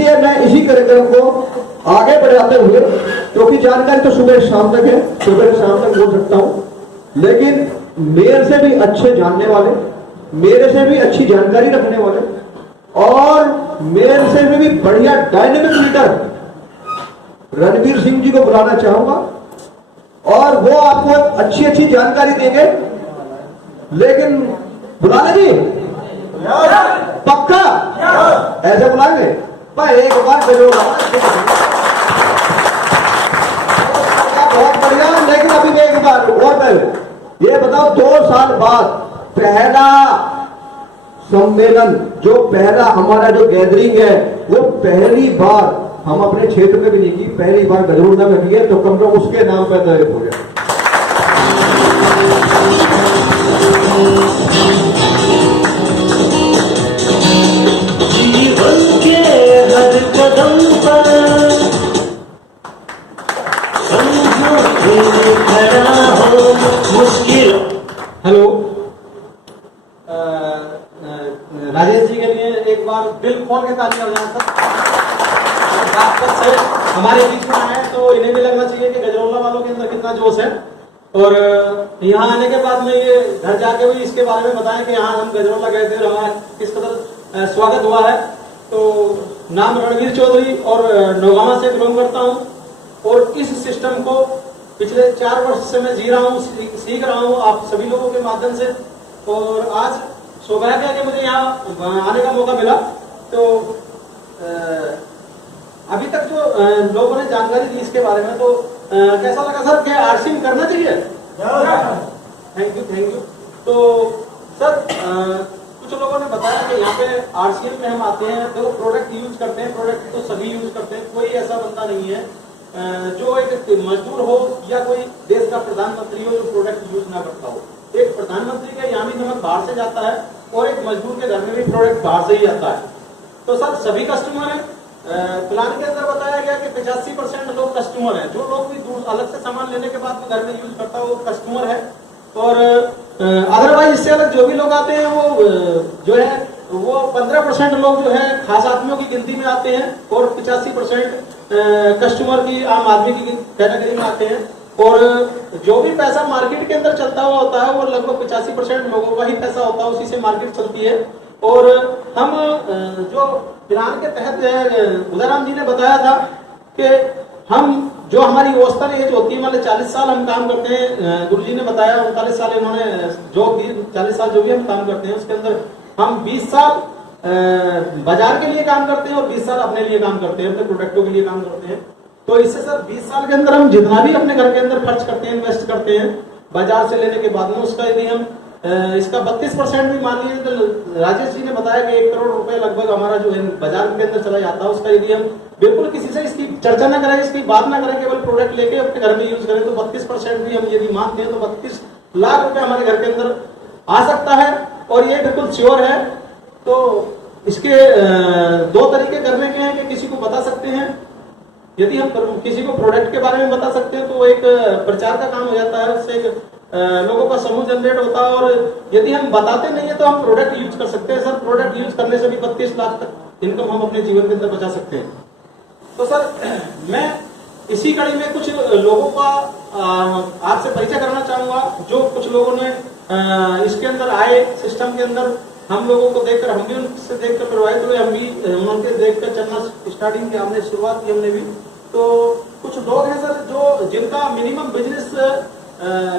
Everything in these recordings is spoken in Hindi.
इसलिए मैं इसी कार्यक्रम को आगे बढ़ाते हुए, क्योंकि जानकारी तो सुबह शाम तक है, सुबह शाम तक बोल सकता हूं, लेकिन मेरे से भी अच्छे जानने वाले, मेरे से भी अच्छी जानकारी रखने वाले और मेरे से भी बढ़िया डायनेमिक लीडर रणवीर सिंह जी को बुलाना चाहूंगा और वो आपको अच्छी अच्छी जानकारी देंगे। लेकिन बुलाने जी पक्का ऐसे बुलाएंगे भाई, एक बार बहुत बढ़िया। लेकिन अभी एक बार और पहले ये बताओ, 2 साल बाद पहला सम्मेलन, जो पहला हमारा जो गैदरिंग है, वो पहली बार हम अपने क्षेत्र में भी नहीं की, पहली बार गजरोला में की है, तो कम लोग उसके नाम पर तय हो गया। जीवन के हर कदम पर खड़ा हो मुश्किल। हेलो, राजेश जी के लिए एक बार दिल खोल के ताली हो जाए सर। से हमारे बीच में आए तो इन्हें भी लगना चाहिए कि गजरौला वालों के अंदर कितना जोश है। और यहाँ आने के बाद में ये घर जाके भी इसके बारे में बताएं कि यहाँ हम गजरौला गए थे और हमारा किस कदर स्वागत हुआ है। तो नाम रणवीर चौधरी और नौगामा से बिलोंग करता हूँ और इस सिस्टम को पिछले 4 वर्ष से मैं जी रहा हूँ, सीख रहा हूँ आप सभी लोगों के माध्यम से। और आज सौभाग्य है कि मुझे यहाँ आने का मौका मिला। तो अभी तक जो लोगों ने जानकारी दी इसके बारे में, तो कैसा लगा सर? क्या आरसी करना चाहिए? Thank you. तो सर कुछ लोगों ने बताया कि यहाँ पे आरसीएम में हम आते हैं तो प्रोडक्ट यूज करते हैं, प्रोडक्ट तो सभी यूज करते हैं, कोई ऐसा बंदा नहीं है जो एक मजदूर हो या कोई देश का प्रधानमंत्री हो जो प्रोडक्ट यूज ना करता हो। एक प्रधानमंत्री का यहाँ भी नमक बाहर से जाता है और एक मजदूर के घर में भी प्रोडक्ट बाहर से ही आता है। तो सर सभी कस्टमर है। प्लान के अंदर बताया गया कि 85% लोग कस्टमर हैं, जो लोग भी दूर अलग से सामान लेने के बाद घर में यूज करता है वो कस्टमर है। और अदरवाइज इससे अलग जो भी लोग आते हैं वो जो है वो 15% लोग जो है खास आदमियों की गिनती में आते हैं और 85% कस्टमर की आम आदमी की कैटेगरी में आते हैं। और जो भी पैसा मार्केट के अंदर चलता हुआ होता है वो लगभग 85% लोगों का ही पैसा होता है, उसी से मार्केट चलती है। और हम जो प्लान के तहत उदयराम जी ने बताया था कि हम जो हमारी औसतन एज होती है, मतलब 40 साल हम काम करते हैं। गुरु जी ने बताया 39 साल इन्होंने जो 40 साल जो भी हम काम करते हैं उसके अंदर हम 20 साल बाजार के लिए काम करते हैं और 20 साल अपने लिए काम करते हैं, अपने प्रोडक्टों के लिए काम करते हैं। तो इससे सर 20 साल के अंदर हम जितना भी अपने घर के अंदर खर्च करते हैं, इन्वेस्ट करते हैं बाजार से लेने के बाद में, उसका यदि हम इसका 32% भी मान लीजिए तो राजेश जी ने बताया कि 1 करोड़ रुपए लगभग हमारा जो है बाजार के अंदर चला जाता है। उसका यदि हम बिल्कुल किसी से इसकी चर्चा ना करें, इसकी बात ना करें, केवल प्रोडक्ट लेके अपने घर में यूज करें तो 32% भी हम यदि मानते हैं तो 32 लाख रुपए हमारे घर के अंदर आ सकता है। और ये बिल्कुल श्योर है। तो इसके 2 तरीके करने के हैं कि किसी को बता सकते हैं, यदि हम किसी को प्रोडक्ट के बारे में बता सकते हैं तो एक प्रचार का काम हो जाता है, उससे एक लोगों का समूह जनरेट होता है। और यदि हम बताते नहीं है तो हम प्रोडक्ट यूज कर सकते हैं। सर प्रोडक्ट यूज करने से भी 32 लाख तक इनकम हम अपने जीवन के अंदर बचा सकते हैं। तो सर मैं इसी कड़ी में कुछ लोगों का आपसे परिचय करना चाहूंगा, जो कुछ लोगों ने इसके अंदर आए सिस्टम के अंदर, हम लोगों को देखकर, हम भी उनसे देखकर प्रभावित हुए, हम भी उनके देखकर चलना स्टार्टिंग की, हमने शुरुआत की हमने भी। तो कुछ लोग हैं सर जो जिनका मिनिमम बिजनेस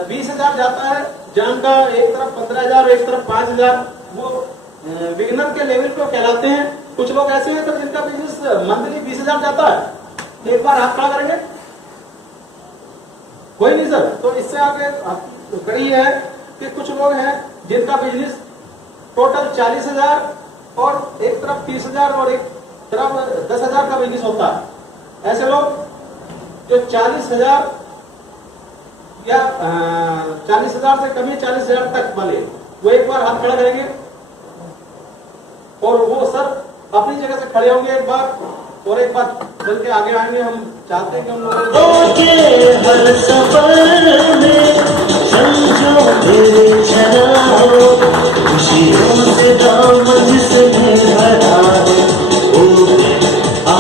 20,000 जाता है, जिनका एक तरफ 15,000 और एक तरफ 5,000, वो बिगिनर के लेवल पे कहलाते हैं। कुछ लोग ऐसे हैं सर जिनका बिजनेस मंथली 20,000 जाता है। एक बार हाथ खड़ा करेंगे? कोई नहीं सर। तो इससे आगे कड़ी है कि कुछ लोग हैं जिनका बिजनेस टोटल 40,000 और एक तरफ 30,000 और एक तरफ 10,000 का बिजनेस होता है। ऐसे लोग जो 40,000 या 40,000 से कम, 40,000 तक वाले, वो एक बार हाथ खड़ा करेंगे और वो सर अपनी जगह से खड़े होंगे एक बार, और एक बार चल के आगे आएंगे। हम चाहते हैं कि हम लोग हर सफर में समझो मेरे चलाओ, खुशियों से दामन जिसमें भरा है वो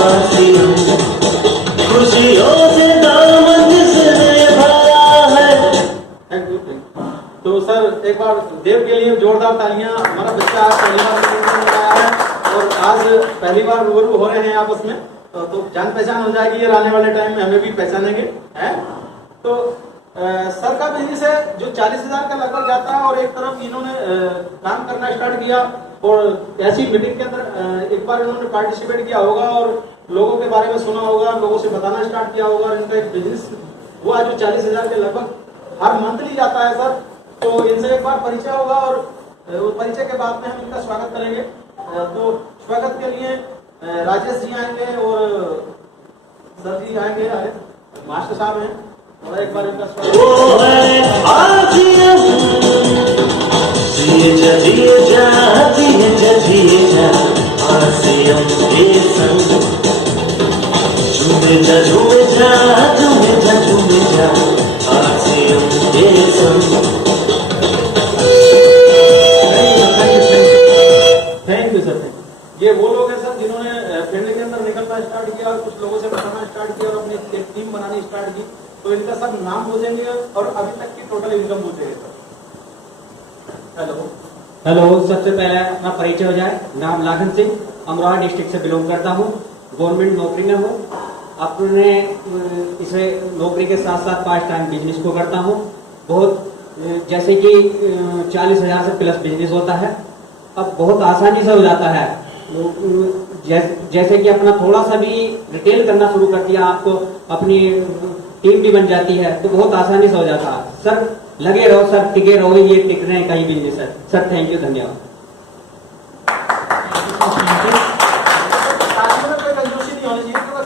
आसियां खुशियों से दामन जिसने भरा है। Thank you. तो सर एक बार देव के लिए जोरदार तालियां। हमारा बच्चा आज पहली बार मीटिंग में आया है और आज पहली बार रूबरू हो रहे हैं आपस में, तो जान पहचान हो जाएगी और आने वाले टाइम में हमें भी पहचानेंगे हैं। तो सर का बिजनेस है जो 40,000 का लगभग जाता है और एक तरफ इन्होंने काम करना स्टार्ट किया और ऐसी मीटिंग के अंदर एक बार इन्होंने पार्टिसिपेट किया होगा और लोगों के बारे में सुना होगा, लोगों से बताना स्टार्ट किया होगा और इनका एक बिजनेस हुआ जो 40,000 के लगभग हर मंथली जाता है सर। तो इनसे एक बार परिचय होगा और वो परिचय के बाद में हम इनका स्वागत करेंगे। तो स्वागत के लिए राजेश जी आएंगे और सर जी आएंगे, मास्टर साहब हैं, और एक बार इनका स्वागत। वो है आसियां जिए जा जिए जा जिए जा जिए जा आसियां के संग झूमे जा झूमे जा झूमे जा झूमे जा आसियां के संग। Thank you sir. ये वो लोग हैं सर जिन्होंने फील्ड के अंदर निकलना स्टार्ट किया और कुछ लोगों से बताना स्टार्ट किया और अपनी एक टीम बनानी स्टार्ट की। तो इनका सब नाम पूछेंगे और अभी तक की टोटल इनकम पूछेंगे सर। हेलो, सबसे पहले अपना परिचय हो जाए। नाम लाखन सिंह, अमरोहा डिस्ट्रिक्ट से बिलोंग करता हूँ। गवर्नमेंट नौकरी में हूँ। अपने इसे नौकरी के साथ साथ पार्ट टाइम बिजनेस को करता हूँ। बहुत जैसे कि 40,000 से प्लस बिजनेस होता है, अब बहुत आसानी से हो जाता है। जैसे कि अपना थोड़ा सा भी रिटेल करना शुरू कर दिया, आपको अपनी टीम भी बन जाती है तो बहुत आसानी से हो जाता है। सर लगे रहो सर, टिके रहो, ये टिक रहे हैं कहीं बिजनेस है सर। थैंक यू, धन्यवाद।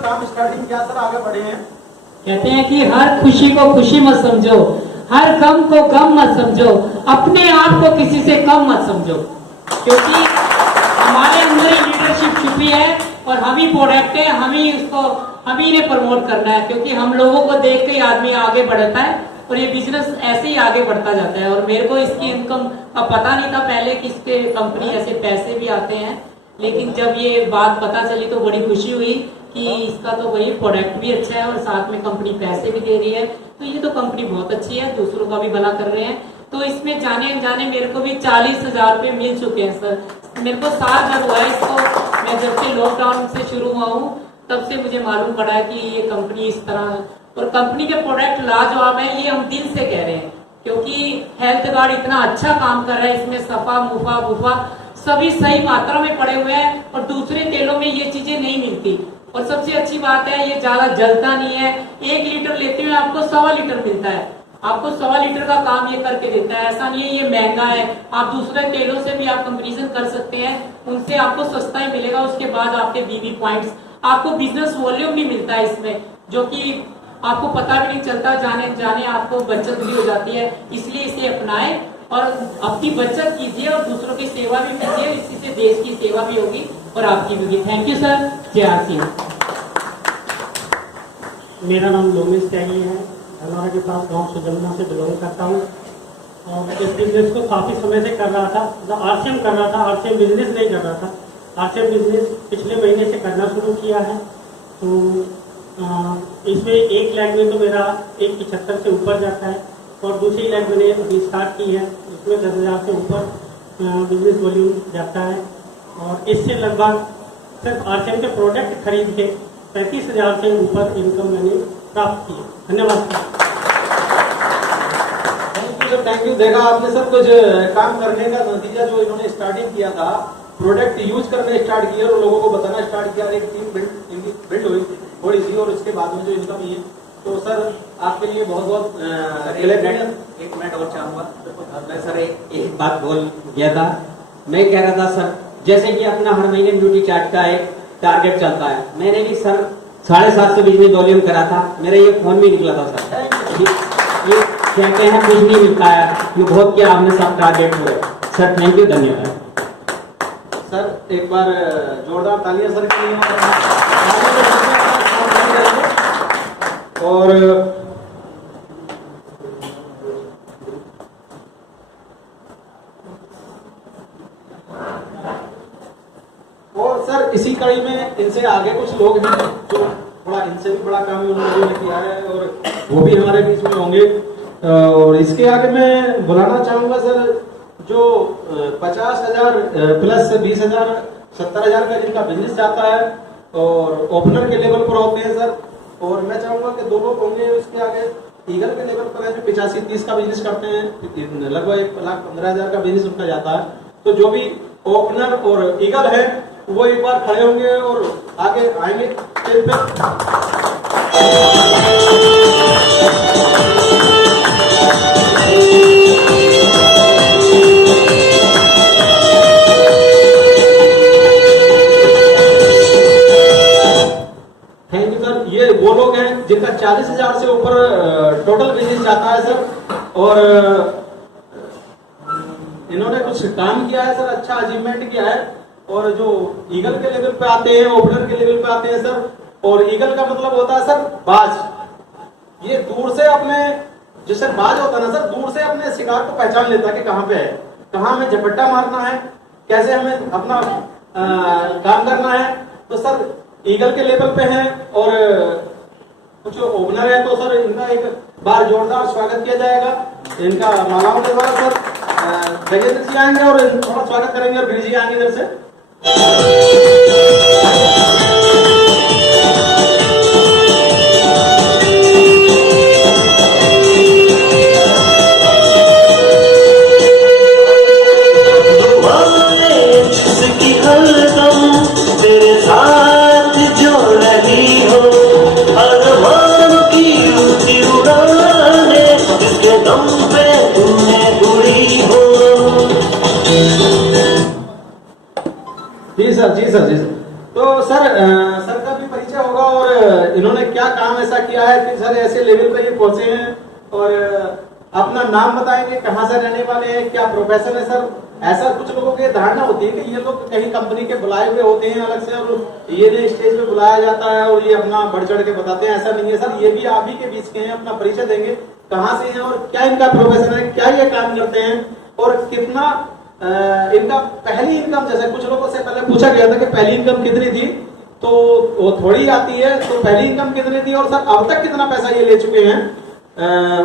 काम स्टार्टिंग किया सर, आगे बढ़े हैं। कहते हैं कि हर खुशी को खुशी मत समझो, हर गम को गम मत समझो, अपने आप को किसी से कम मत समझो, क्योंकि हमारे अंदर लीडरशिप छुपी है और हम ही प्रोडक्ट है, हम ही उसको हम ही ने प्रमोट करना है, क्योंकि हम लोगों को देख के आदमी आगे बढ़ता है और ये बिजनेस ऐसे ही आगे बढ़ता जाता है। और मेरे को इसकी इनकम का पता नहीं था पहले कि इसके कंपनी ऐसे पैसे भी आते हैं, लेकिन जब ये बात पता चली तो बड़ी खुशी हुई कि इसका तो वही प्रोडक्ट भी अच्छा है और साथ में कंपनी पैसे भी दे रही है। तो ये तो कंपनी बहुत अच्छी है, दूसरों का भी भला कर रहे हैं। तो इसमें जाने अनजाने मेरे को भी 40,000 रुपये मिल चुके हैं सर। मेरे को साल भर हुआ है इसको, मैं जब से लॉकडाउन से शुरू हुआ हूँ तब से मुझे मालूम पड़ा है कि ये कंपनी इस तरह, और कंपनी के प्रोडक्ट लाजवाब है, ये हम दिल से कह रहे हैं, क्योंकि हेल्थ गार्ड इतना अच्छा काम कर रहा है। इसमें सफा मुफा बुफा सभी सही मात्रा में पड़े हुए हैं और दूसरे तेलों में ये चीजें नहीं मिलती। और सबसे अच्छी बात है ये ज्यादा जलता नहीं है। 1 लीटर लेते हुए आपको 1.25 लीटर मिलता है, आपको 1.25 लीटर का काम ये करके देता है। ऐसा नहीं है ये महंगा है, आप दूसरे तेलों से भी आप कंपैरिजन कर सकते हैं, उनसे आपको सस्ता ही मिलेगा। उसके बाद आपके बीबी पॉइंट्स, आपको बिजनेस वॉल्यूम भी मिलता है इसमें, जो कि आपको पता भी नहीं चलता, जाने जाने आपको बचत भी हो जाती है। इसलिए इसे अपनाएं और अपनी बचत कीजिए और दूसरों की सेवा भी कीजिए, इसी से देश की सेवा भी होगी और आपकी भी होगी। Thank you sir. जय आरती। मेरा नाम लोमेश त्यागी है, हमारा के पास गांव सुजमना से बिलोंग करता हूँ और इस बिजनेस को काफ़ी समय से कर रहा था। आरसीएम कर रहा था, आरसीएम बिजनेस नहीं कर रहा था। आरसीएम बिजनेस पिछले महीने से करना शुरू किया है। तो इसमें 1 लाख में तो मेरा 175 से ऊपर जाता है और दूसरी लाख मैंने अभी स्टार्ट की है, उसमें 10,000 से ऊपर बिजनेस वॉल्यूम जाता है। और इससे लगभग सिर्फ आरसीएम के प्रोडक्ट खरीद के 35,000 से ऊपर इनकम मैंने प्राप्त की है। धन्यवाद। Thank you. देखा आपने सर, कुछ काम करने का नतीजा जो इन्होंने स्टार्टिंग किया था, प्रोडक्ट यूज करने स्टार्ट किया और लोगों को बताना स्टार्ट किया, एक टीम बिल्ड हुई थोड़ी सी और उसके बाद में जो इनकम हुई है। तो सर आपके लिए बहुत बहुत एक मिनट और चाहूंगा मैं सर, एक बात बोल गया था। मैं कह रहा था सर, जैसे कि अपना हर महीने ड्यूटी चार्ट का एक टारगेट चलता है, मैंने भी सर 750 बिजनेस वॉल्यूम करा था, मेरा ये फोन भी निकला था सर। ये कहते हैं कुछ नहीं मिलता है, ये बहुत क्या आपने सब टारगेट हुए सर। थैंक यू, धन्यवाद सर। एक बार जोरदार तालियां सर के लिए। और सर इसी कड़ी में इनसे आगे कुछ लोग हैं जो थोड़ा इनसे भी बड़ा काम उन्होंने किया है और वो भी हमारे बीच में होंगे। और इसके आगे मैं बुलाना चाहूंगा सर जो 50,000 प्लस 20,000 70,000 का जिनका बिजनेस जाता है और ओपनर के लेवल पर होते हैं सर। और मैं चाहूंगा कि 2 लोग होंगे इसके आगे ईगल के लेवल पर है जो 85-30 का बिजनेस करते हैं, लगभग 1,15,000 का बिजनेस उनका जाता है। तो जो भी ओपनर और ईगल है वो एक बार खड़े होंगे और आगे आएंगे स्टेज पे। Thank you sir. ये वो लोग हैं जिनका 40,000 से ऊपर टोटल बिजनेस जाता है सर और इन्होंने कुछ काम किया है सर, अच्छा अचीवमेंट किया है। और जो ईगल के लेवल पे आते हैं, ओपनर के लेवल पे आते हैं सर। और ईगल का मतलब होता है सर बाज। ये दूर से अपने जैसे बाज होता है ना सर, दूर से अपने शिकार को पहचान लेता है कि कहाँ पे है, कहाँ हमें झपट्टा मारना है, कैसे हमें अपना काम करना है। तो सर ईगल के लेवल पे हैं और कुछ ओपनर है तो सर इनका एक बार जोरदार स्वागत किया जाएगा। इनका मालाओं के द्वारा सर जगेंद्र जी आएंगे और थोड़ा स्वागत करेंगे और गिरी जी आएंगे इधर से। तेरे साथ जो रही हो अरमान की ऊंची उड़ाने जिसके दम पे तुमने उड़ी हो। जी सर, जी सर, जी सर। तो सर सर का भी परिचय होगा और इन्होंने क्या काम ऐसा किया है कि सर ऐसे लेवल पे ये पहुंचे हैं। और अपना नाम बताएंगे, कहाँ से रहने वाले हैं, क्या प्रोफेशन है सर। ऐसा कुछ लोगों की धारणा होती है कि ये लोग कहीं कंपनी के बुलाए हुए होते हैं अलग से और ये ने स्टेज पे बुलाया जाता है और ये अपना बढ़ चढ़ के बताते हैं। ऐसा नहीं है सर, ये भी आप ही के बीच के हैं। अपना परिचय देंगे, कहाँ से हैं और क्या इनका प्रोफेशन है, क्या ये काम करते हैं और कितना इनका पहली इनकम। जैसे कुछ लोगों से पहले पूछा गया था कि पहली इनकम कितनी थी, तो वो थोड़ी आती है। तो पहली इनकम कितनी थी और सर अब तक कितना पैसा ये ले चुके हैं,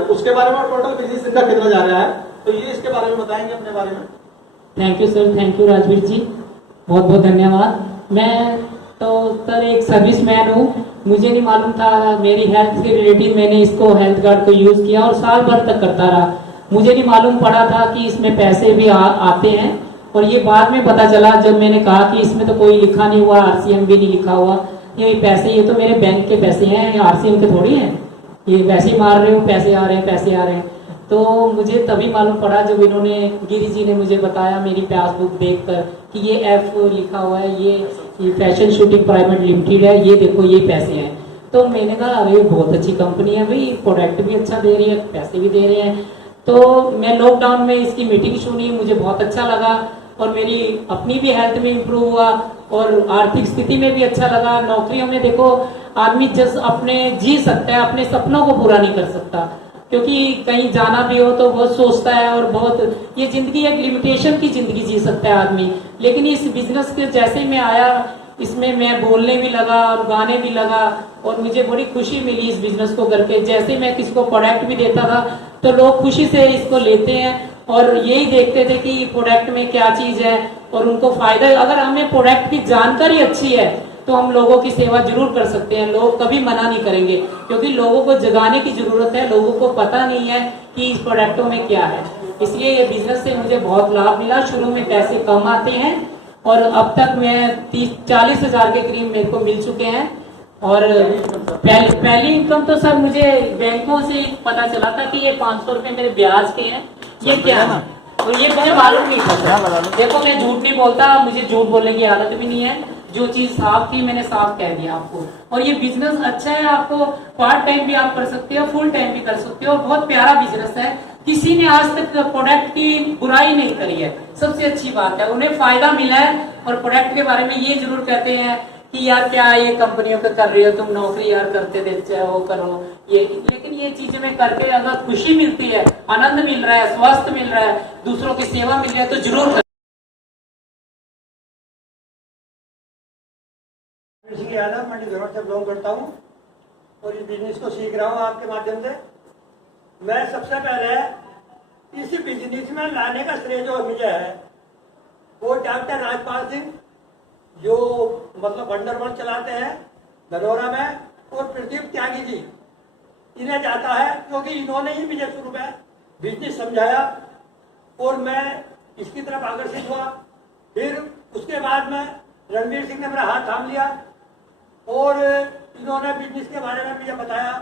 उसके बारे में, टोटल बिजनेस इनका कितना जा रहा है, तो ये इसके बारे में बताएंगे अपने बारे में। Thank you sir, thank you Rajveer ji, बहुत बहुत धन्यवाद। मैं तो सर एक सर्विस मैन हूँ, मुझे नहीं मालूम था मेरी हेल्थ के रिलेटेड। मैंने इसको हेल्थ कार्ड को यूज़ किया और साल भर तक करता रहा। मुझे नहीं मालूम पड़ा था कि इसमें पैसे भी आते हैं। और ये बाद में पता चला जब मैंने कहा कि इसमें तो कोई लिखा नहीं हुआ, RCM भी नहीं लिखा हुआ। ये पैसे, ये तो मेरे बैंक के पैसे हैं, ये RCM के थोड़ी हैं। ये वैसे ही मार रहे हो, पैसे आ रहे हैं, पैसे आ रहे हैं। तो मुझे तभी मालूम पड़ा जब इन्होंने, गिरी जी ने मुझे बताया मेरी पासबुक देखकर कि ये F लिखा हुआ है, ये फैशन शूटिंग प्राइवेट लिमिटेड है, ये देखो ये पैसे हैं। तो मैंने कहा अरे बहुत अच्छी कंपनी है भाई, प्रोडक्ट भी अच्छा दे रही है, पैसे भी दे रहे हैं। तो मैं लॉकडाउन में इसकी मीटिंग सुनी, मुझे बहुत अच्छा लगा और मेरी अपनी भी हेल्थ में इम्प्रूव हुआ और आर्थिक स्थिति में भी अच्छा लगा। नौकरियों में देखो आदमी जस्ट अपने जी सकता है, अपने सपनों को पूरा नहीं कर सकता, क्योंकि कहीं जाना भी हो तो बहुत सोचता है और बहुत, ये जिंदगी एक लिमिटेशन की जिंदगी जी सकता है आदमी। लेकिन इस बिजनेस के जैसे मैं आया, इसमें मैं बोलने भी लगा और गाने भी लगा और मुझे बड़ी खुशी मिली इस बिजनेस को करके। जैसे मैं किसी को प्रोडक्ट भी देता था तो लोग खुशी से इसको लेते हैं और यही देखते थे कि प्रोडक्ट में क्या चीज है और उनको फायदा। अगर हमें प्रोडक्ट की जानकारी अच्छी है तो हम लोगों की सेवा जरूर कर सकते हैं, लोग कभी मना नहीं करेंगे, क्योंकि लोगों को जगाने की जरूरत है। लोगों को पता नहीं है कि इस प्रोडक्टों में क्या है, इसलिए ये बिजनेस से मुझे बहुत लाभ मिला। शुरू में पैसे कम आते हैं और अब तक मैं 30-40 हजार के करीब मेरे को मिल चुके हैं। और पहली इनकम तो सर मुझे बैंकों से पता चला था कि ये 500 रुपए मेरे ब्याज के हैं, ये क्या है, तो ये मुझे मालूम नहीं था। देखो मैं झूठ नहीं बोलता, मुझे झूठ बोलने की आदत भी नहीं है। जो चीज साफ थी मैंने साफ कह दिया आपको। और ये बिजनेस अच्छा है, आपको पार्ट टाइम भी आप कर सकते हो, फुल टाइम भी कर सकते हो। बहुत प्यारा बिजनेस है, किसी ने आज तक प्रोडक्ट की बुराई नहीं करी है, सबसे अच्छी बात है, उन्हें फायदा मिला है। और प्रोडक्ट के बारे में ये जरूर कहते हैं कि यार क्या ये कंपनियों पे कर रही हो तुम, नौकरी यार करते देते हो, करो ये। लेकिन ये चीजें में करके अगर खुशी मिलती है, आनंद मिल रहा है, स्वास्थ्य मिल रहा है, दूसरों की सेवा मिल रही है तो जरूर सिंह यादव मंडी धरोहर से बिलोंग करता हूँ और इस बिजनेस को सीख रहा हूँ आपके माध्यम से। मैं सबसे पहले इस बिजनेस में लाने का श्रेय जो मुझे है वो डॉक्टर राजपाल सिंह जो मतलब वंडरवर्ल्ड चलाते हैं धरोहरा में, और प्रदीप त्यागी जी इन्हें जाता है, क्योंकि इन्होंने ही मुझे शुरू में बिजनेस समझाया और मैं इसकी तरफ आकर्षित हुआ। फिर उसके बाद में रणवीर सिंह ने मेरा हाथ थाम लिया और इन्होंने बिजनेस के बारे में मुझे बताया,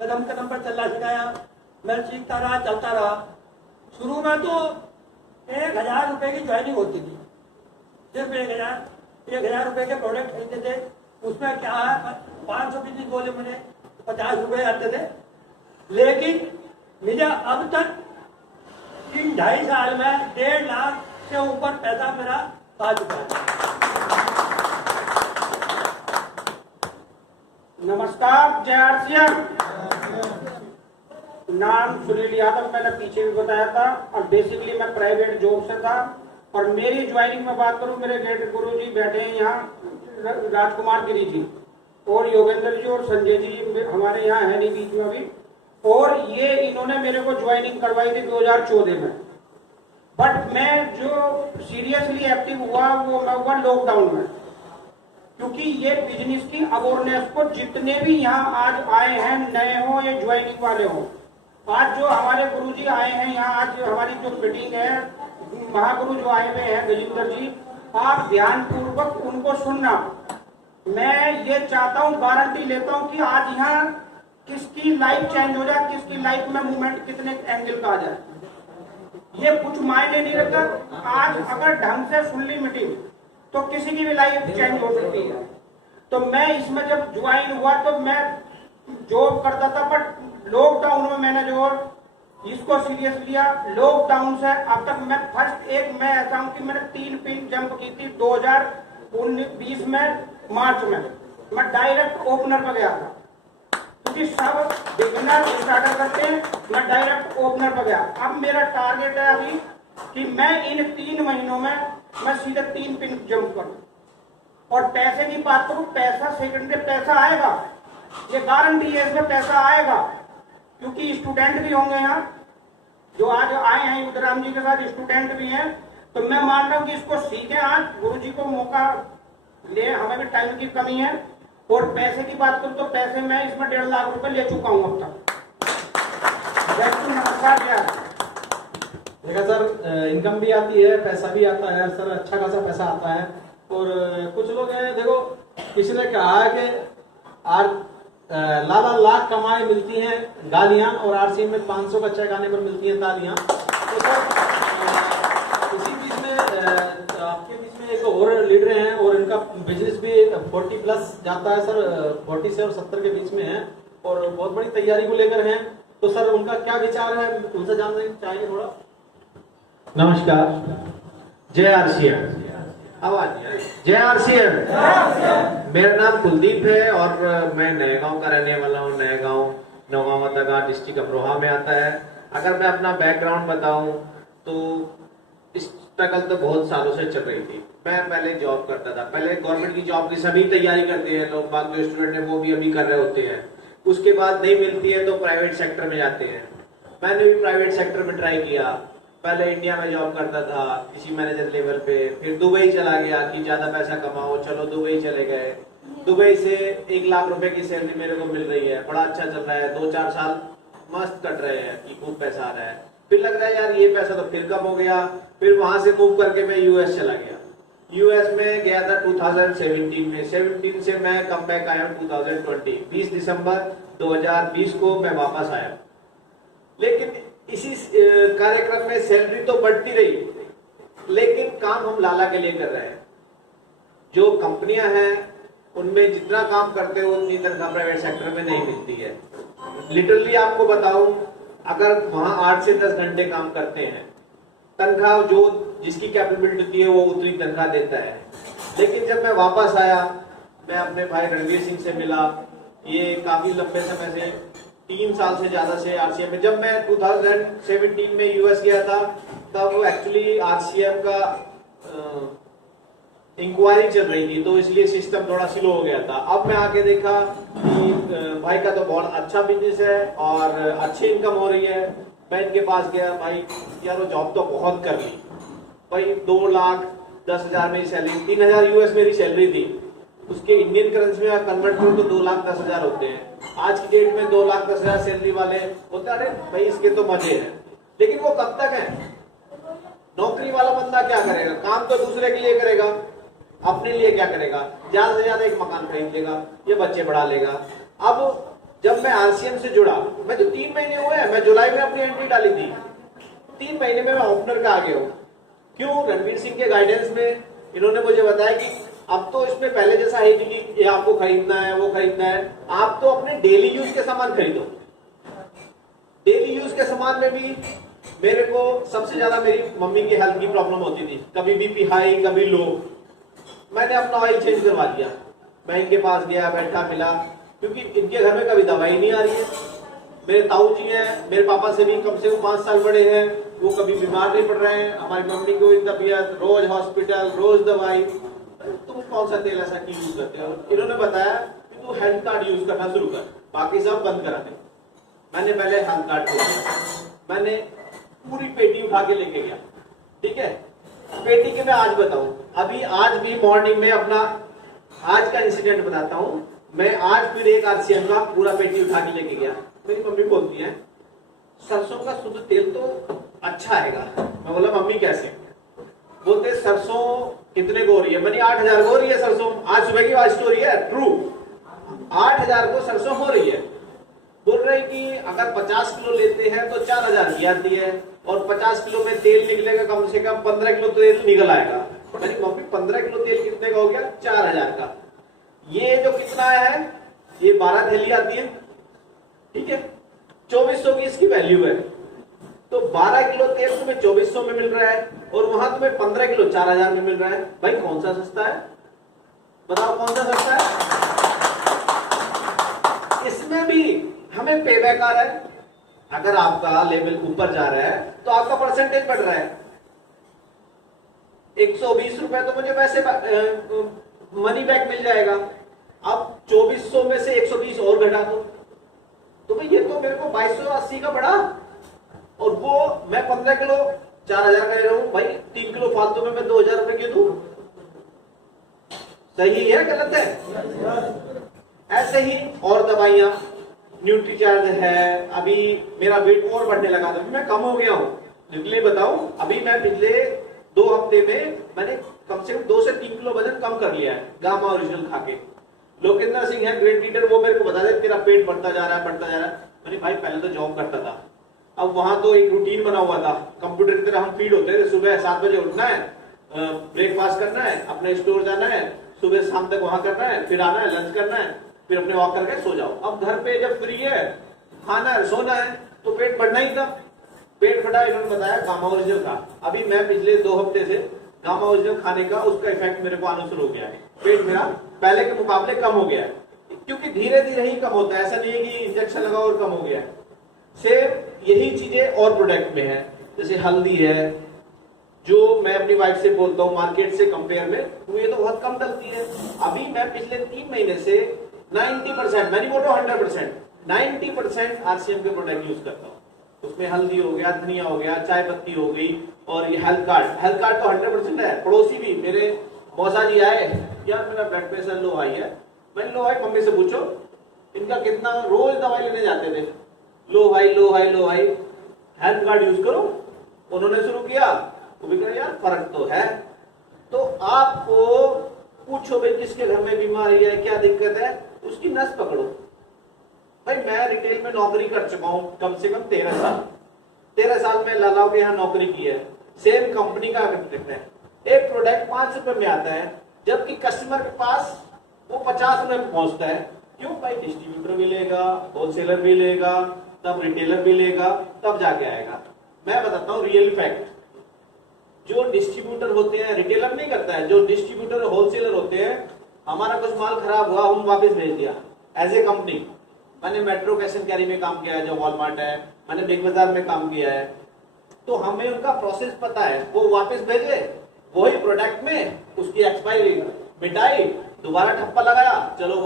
कदम कदम पर चलना सिखाया। मैं सीखता रहा, चलता रहा। शुरू में तो 1000 रुपए की ज्वाइनिंग होती थी, सिर्फ 1000 रुपए के प्रोडक्ट खरीदते थे। उसमें क्या है 500 बिजनेस बोले मैंने 50 रुपए आते थे। लेकिन मुझे अब तक 3-2.5 साल में 1.5 लाख से ऊपर पैसा मेरा आ चुका है। नमस्कार, जय आरसीएम। नाम सुनील यादव, मैंने पीछे भी बताया था, और बेसिकली मैं प्राइवेट जॉब से था। और मेरी ज्वाइनिंग में बात करूं, मेरे ग्रेट गुरु जी बैठे हैं यहाँ, राजकुमार गिरी जी और योगेंद्र जी और संजय जी हमारे यहाँ है नहीं बीच में अभी। और ये इन्होंने मेरे को ज्वाइनिंग करवाई थी 2014 में। बट मैं जो सीरियसली एक्टिव हुआ वो मैं हुआ लॉकडाउन में, क्योंकि ये बिजनेस की अवेयरनेस को जितने भी यहाँ आज आए हैं, नए हो या ज्वाइनिंग वाले हो, आज जो हमारे गुरुजी आए हैं यहाँ, आज हमारी जो मीटिंग है, महागुरु जो आए हुए हैं गजेंद्र जी, आप ध्यान पूर्वक उनको सुनना। मैं ये चाहता हूँ, गारंटी लेता हूँ कि आज यहाँ किसकी लाइफ चेंज हो जाए, किसकी लाइफ में मूवमेंट कितने एंगल का आ जाए, ये कुछ मायने नहीं रखता। आज अगर ढंग से सुन ली मीटिंग तो किसी की भी लाइफ चेंज हो सकती है। तो मैं इसमें जब ज्वाइन हुआ तो मैं जॉब करता था, बट लॉकडाउन में मैंने जो इसको सीरियस लिया। लॉकडाउन से अब तक मैं मैं ऐसा हूं कि मैंने 3 पिन जंप की थी 2019-20 में मार्च में। मैं डायरेक्ट ओपनर पर गया था, क्योंकि सब बिगिनर स्टार्टर करते हैं, मैं डायरेक्ट ओपनर पर गया। अब मेरा टारगेट है अभी कि मैं इन 3 महीनों में मैं सीधे 3 पिन जंप करूं। और पैसे की बात करूं, पैसा सेकंड पैसा आएगा, ये गारंटी है, इसमें पैसा आएगा। क्योंकि स्टूडेंट भी होंगे यहाँ जो आज आए हैं, युद्धराम जी के साथ स्टूडेंट भी हैं। तो मैं मान रहा हूँ कि इसको सीखें। आज गुरुजी को मौका ले, हमें भी टाइम की कमी है। और पैसे की बात करूँ तो पैसे मैं इसमें 1.5 लाख रुपए ले चुका हूँ अब तक। नमस्कार यार। देखा सर, इनकम भी आती है, पैसा भी आता है सर, अच्छा खासा पैसा आता है। और कुछ लोग हैं, देखो किसी ने कहा है कि आज लाख कमाई मिलती हैं गालियां, और आरसीएम में 500 का चेक आने पर मिलती हैं तालियां। तो सर इसी बीच में आपके बीच में एक और लीडर हैं और इनका बिजनेस भी 40 प्लस जाता है सर, 40 से और 70 के बीच में है, और बहुत बड़ी तैयारी को लेकर हैं। तो सर उनका क्या विचार है, उनसे जानना चाहिए थोड़ा। नमस्कार, जय आरसीएम। आवाज नहीं आ रही। जय आरसीएम। मेरा नाम कुलदीप है और मैं नए गांव का रहने वाला हूँ। नए गांव नौगांव मतदागांव डिस्ट्रिक्ट अमरोहा में आता है। अगर मैं अपना बैकग्राउंड बताऊं तो स्ट्रगल तो बहुत सालों से चल रही थी। मैं पहले जॉब करता था, पहले गवर्नमेंट की जॉब की सभी तैयारी करते हैं लोग, बाकी जो स्टूडेंट है वो भी अभी कर रहे होते हैं। उसके बाद नहीं मिलती है तो प्राइवेट सेक्टर में जाते हैं। मैंने भी प्राइवेट सेक्टर में ट्राई किया। पहले इंडिया में जॉब करता था किसी मैनेजर लेवल पे, फिर दुबई चला गया कि ज्यादा पैसा कमाओ, चलो दुबई चले गए। दुबई से 1 लाख रुपए की सैलरी मेरे को मिल रही है, बड़ा अच्छा चल रहा है, 2-4 साल मस्त कट रहे हैं कि खूब पैसा आ रहा है। फिर लग रहा है यार ये पैसा तो फिर कम हो गया। फिर वहां से मूव करके मैं यूएस चला गया। यूएस में गया था 2017 में। 17 से मैं कम बैक आया 2020। 20 दिसंबर 2020 को मैं वापस आया। लेकिन इसी कार्यक्रम में सैलरी तो बढ़ती रही, लेकिन काम हम लाला के लिए कर रहे हैं। जो कंपनियां हैं उनमें जितना काम करते हो उतनी तनख्वाह प्राइवेट सेक्टर में नहीं मिलती है। लिटरली आपको बताऊं, अगर वहां 8 से 10 घंटे काम करते हैं, तनख्वाह जो जिसकी कैपेबिलिटी होती है वो उतनी तनख्वाह देता है। लेकिन जब मैं वापस आया, मैं अपने भाई रणवीर सिंह से मिला। ये काफी लंबे समय से 3 साल से ज्यादा से आरसीएम में, जब मैं 2017 में यूएस गया था तब एक्चुअली आरसीएम का इंक्वायरी चल रही थी, तो इसलिए सिस्टम थोड़ा स्लो हो गया था। अब मैं आके देखा कि भाई का तो बहुत अच्छा बिजनेस है और अच्छी इनकम हो रही है। मैं इनके पास गया, भाई यार वो जॉब तो बहुत कर ली भाई, 2,10,000 मेरी सैलरी, 3,000 यूएस मेरी सैलरी थी, उसके इंडियन करेंसी में कन्वर्ट करो तो 2,10,000 होते हैं। आज की डेट में 2,10,000 सैलरी वाले होते हैं, अरे भाई इसके तो मजे हैं। लेकिन वो कब तक है? नौकरी वाला बंदा क्या करेगा? काम तो दूसरे के लिए करेगा, अपने लिए क्या करेगा? ज्यादा से ज्यादा एक मकान खरीद लेगा या बच्चे बढ़ा लेगा। अब जब मैं आरसीएम से जुड़ा, मैं तो 3 महीने हुए हैं, मैं जुलाई में अपनी एंट्री डाली थी, 3 महीने में मैं ओपनर का आ गया हूँ। क्यों? रणवीर सिंह के गाइडेंस में इन्होंने मुझे बताया कि अब तो इसमें पहले जैसा है कि ये आपको खरीदना है, वो खरीदना है, आप तो अपने डेली यूज के सामान खरीदो। डेली यूज के सामान में भी मेरे को सबसे ज्यादा मेरी मम्मी की हेल्थ की प्रॉब्लम होती थी, कभी बीपी हाई कभी लो। मैंने अपना ऑयल चेंज करवा लिया, मैं इनके पास गया, बैठा, मिला, क्योंकि इनके घर में कभी दवाई नहीं आ रही है। मेरे ताऊ जी हैं, मेरे पापा से भी कम से कम 5 साल बड़े हैं, वो कभी बीमार नहीं पड़ रहे हैं। हमारी मम्मी को तबीयत, रोज हॉस्पिटल, रोज दवाई। तुम कौन सा तेल ऐसा क्यों यूज करते हो? इन्होंने बताया कि तू हेल्थ कार्ड यूज करना शुरू कर, बाकी सब बंद करा दे। मैंने पहले हेल्थ कार्ड खोला, मैंने पूरी पेटी उठा के लेके गया, ठीक है। पेटी के मैं आज बताऊं, अभी आज भी मॉर्निंग में अपना आज का इंसिडेंट बताता हूं। मैं आज फिर एक आरसीएम का पूरा पेटी उठा के लेके गया। मेरी मम्मी बोलती है सरसों का शुद्ध तेल तो अच्छा आएगा। मैं बोला मम्मी कैसे? बोलते सरसों कितने को हो रही है? मैंने 8,000 को हो रही है सरसों। आज सुबह की बात स्टोरी है, ट्रू, 8,000 को सरसों हो रही है। बोल रहे कि अगर 50 किलो लेते हैं तो 4,000 की आती है, और 50 किलो में तेल निकलेगा कम से कम 15 किलो तेल निकल आएगा। मैंने मम्मी 15 किलो तेल कितने का हो गया? 4,000 का। ये जो कितना है, ये 12 थैली आती है, ठीक है, 2400 की इसकी वैल्यू है। तो 12 किलो तेल तुम्हें 2400 में मिल रहा है, और वहां तुम्हें 15 किलो 4,000 में मिल रहा है। भाई कौन सा सस्ता है? बताओ कौन सा सस्ता है? इसमें भी हमें पे बैक आ रहा है। अगर आपका लेवल ऊपर जा रहा है तो आपका परसेंटेज बढ़ रहा है। 120 रुपए तो मुझे वैसे मनी बैक मिल जाएगा। अब 2400 में से 120 और घटा दो, तो भाई ये तो मेरे को 2280 का बढ़ा, और वो मैं 15 किलो 4,000 का ले रहा हूं। भाई 3 किलो फालतू में मैं 2,000 रुपए क्यों दूं? सही है गलत है? ऐसे ही और दवाइयां, न्यूट्री चार्ज है, अभी मेरा वेट और बढ़ने लगा था, मैं कम हो गया हूं। लिटरली बताऊं, अभी मैं पिछले 2 हफ्ते में मैंने कम से कम 2 से 3 किलो वजन कम कर लिया है गामा ओरिजिनल खा के। लोकेंद्र सिंह है ग्रेट लीडर, वो मेरे को बता दे तेरा पेट बढ़ता जा रहा है, बढ़ता जा रहा है। मैंने भाई पहले तो जॉब करता था, अब वहां तो एक रूटीन बना हुआ था, कंप्यूटर की तरह हम फीड होते थे। सुबह 7 बजे उठना है, ब्रेकफास्ट करना है, अपने स्टोर जाना है, सुबह शाम तक वहां करना है, फिर आना है, लंच करना है, फिर अपने वॉक करके सो जाओ। अब घर पे जब फ्री है, खाना है, सोना है, तो पेट बढ़ना ही था। पेट बढ़ा, इन्होंने बताया गामा ओरिजिनल का। अभी मैं पिछले 2 हफ्ते से गामा ओरिजिनल खाने का उसका इफेक्ट मेरे को आना शुरू हो गया है। पेट मेरा पहले के मुकाबले कम हो गया है, क्योंकि धीरे धीरे ही कम होता है, ऐसा नहीं है कि इंजेक्शन लगाओ और कम हो गया है। सेम यही चीजें और प्रोडक्ट में है, जैसे हल्दी है, जो मैं अपनी वाइफ से बोलता हूँ मार्केट से कंपेयर में तो ये तो बहुत कम डलती है। अभी मैं पिछले 3 महीने से 90%, मैं नहीं बोल रहा हूँ 100%, 90% आरसीएम के प्रोडक्ट यूज करता हूँ। उसमें हल्दी हो गया, धनिया हो गया, चाय पत्ती हो गई, और ये हेल्थ कार्ड तो 100% है। पड़ोसी भी मेरे मौसा जी आए, यार मेरा ब्लड प्रेशर लो हाई है। मैंने लो हाई, मम्मी से पूछो इनका कितना, रोज दवाई लेने जाते थे, low high low high low high, health card use करो। उन्होंने शुरू किया, वो भी कहा यार फर्क तो है। तो आपको पूछो भाई किसके घर में बीमारी है, क्या दिक्कत है, उसकी नस पकड़ो। भाई मैं रिटेल में नौकरी कर चुका हूं कम से कम 13 साल। 13 साल में लालाओं के यहाँ नौकरी की है, सेम कंपनी का प्रोडक्ट है। एक प्रोडक्ट 5 रुपए में आता है, जबकि कस्टमर के पास वो 50 रुपए में पहुंचता है। क्यों भाई? डिस्ट्रीब्यूटर भी लेगा, होलसेलर भी लेगा, तब रिटेलर भी लेगा, तब जाके आएगा। मैं बताता हूँ रियल फैक्ट, जो डिस्ट्रीब्यूटर होते हैं, रिटेलर नहीं करता है, जो डिस्ट्रीब्यूटर होलसेलर होते हैं, हमारा कुछ माल खराब हुआ, हम वापस भेज दिया। एज ए कंपनी मैंने मेट्रो कैश एंड कैरी में काम किया है, जो वॉलमार्ट है, मैंने बिग बाजार में काम किया है, तो हमें उनका प्रोसेस पता है। वो वापस भेजे, वही प्रोडक्ट में उसकी एक्सपायरी मिटाई, दोबारा ठप्पा लगाया, चलो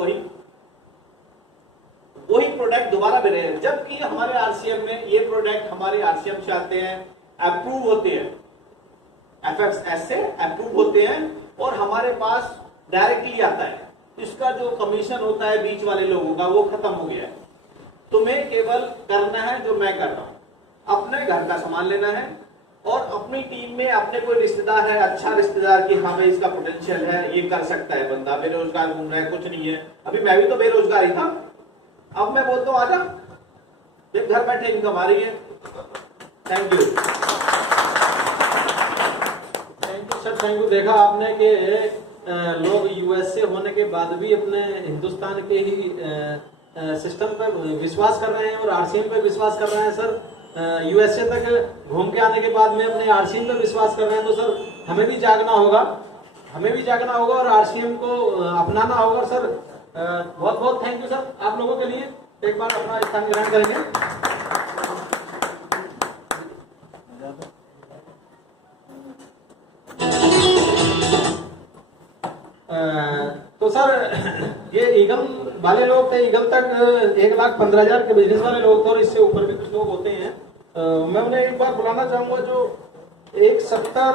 वही प्रोडक्ट दोबारा दे रहे हैं। जबकि हमारे आरसीएम में ये प्रोडक्ट हमारे आरसीएम से आते हैं, अप्रूव होते हैं, एफएसएस से अप्रूव होते हैं और हमारे पास डायरेक्टली आता है। इसका जो कमीशन होता है बीच वाले लोगों का वो खत्म हो गया है। तुम्हें केवल करना है जो मैं कर रहा हूं, अपने घर का सामान लेना है और अपनी टीम में अपने कोई रिश्तेदार है, अच्छा रिश्तेदार कि हाँ भाई इसका पोटेंशियल है, ये कर सकता है बंदा, बेरोजगार घूम रहा है, कुछ नहीं है। अभी मैं भी तो बेरोजगार ही था, अब मैं बोलता हूं आजा, एक घर बैठे इनकम आ रही है। Thank you sir, thank you. देखा आपने कि लोग यूएसए होने के बाद भी अपने हिंदुस्तान के ही सिस्टम पे विश्वास कर रहे हैं और आरसीएम पे विश्वास कर रहे हैं। सर यूएसए तक घूम के आने के बाद में अपने आरसीएम पे विश्वास कर रहे हैं, तो सर हमें भी जागना होगा और आरसीएम को अपनाना होगा। सर बहुत बहुत थैंक यू सर आप लोगों के लिए। एक बार अपना स्थान ग्रहण करेंगे। तो सर ये ईगल वाले लोग थे, ईगल तक 1,15,000 के बिजनेस वाले लोग थे और इससे ऊपर भी कुछ लोग होते हैं। मैं उन्हें एक बार बुलाना चाहूंगा जो 170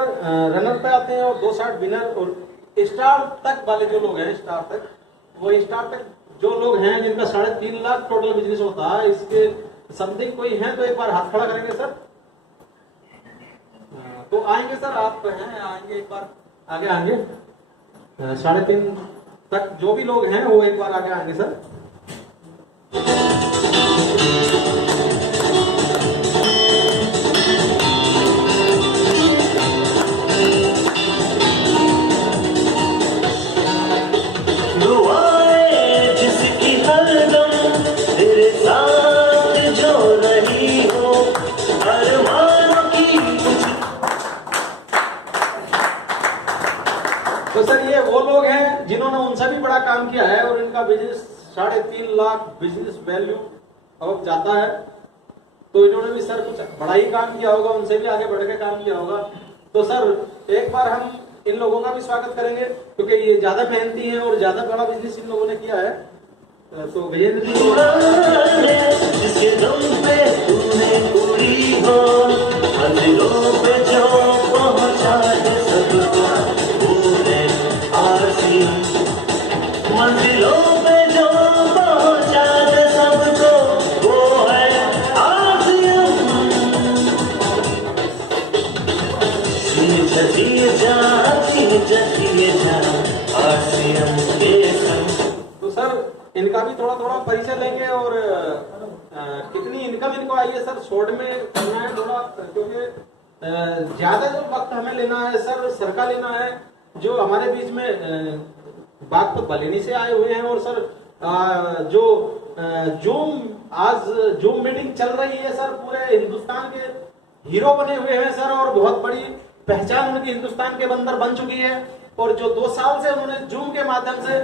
रनर पे आते हैं और 260 विनर और स्टार तक वाले जो लोग हैं, स्टार तक जो लोग हैं जिनका 3.5 लाख टोटल बिजनेस होता है, इसके समथिंग कोई है तो एक बार हाथ खड़ा करेंगे सर। तो आएंगे सर, आप हैं आएंगे, एक बार आगे आएंगे। 3.5 तक जो भी लोग हैं वो एक बार आगे आएंगे सर। दुआएं जिसकी हरदम तेरे साथ जो रही हो, अरमानों की कुछ। तो सर ये वो लोग हैं जिन्होंने उनसे भी बड़ा काम किया है और इनका बिजनेस 3.5 लाख बिजनेस वैल्यू अब जाता है। तो इन्होंने भी सर कुछ बड़ा ही काम किया होगा, उनसे भी आगे बढ़ के काम किया होगा। तो सर एक बार हम इन लोगों का भी स्वागत करेंगे क्योंकि ये ज्यादा मेहनती हैं और ज्यादा बड़ा बिजनेस इन लोगों ने किया है। तो विजेंद्र जी जिसके दम पे तूने पूरी हो, मंजिलों पे जो पहुंचा है सबको वो है आरसीएम। मंजिलों पे जो पहुंचा है सबको वो है आरसीएम। जिए जा आरसीएम के संग। तो सर इनका भी थोड़ा थोड़ा परिचय लेंगे और कितनी इनकम इनको आई है सर शॉर्ट में करना है थोड़ा, क्योंकि ज्यादा जो वक्त हमें लेना है सर का लेना है। जो हमारे बीच में बागपत बलेनी से आए हुए हैं और सर जो जूम मीटिंग चल रही है सर, पूरे हिंदुस्तान के हीरो बने हुए हैं सर और बहुत बड़ी पहचान उनकी हिंदुस्तान के अंदर बन चुकी है। और जो 2 साल से उन्होंने जूम के माध्यम से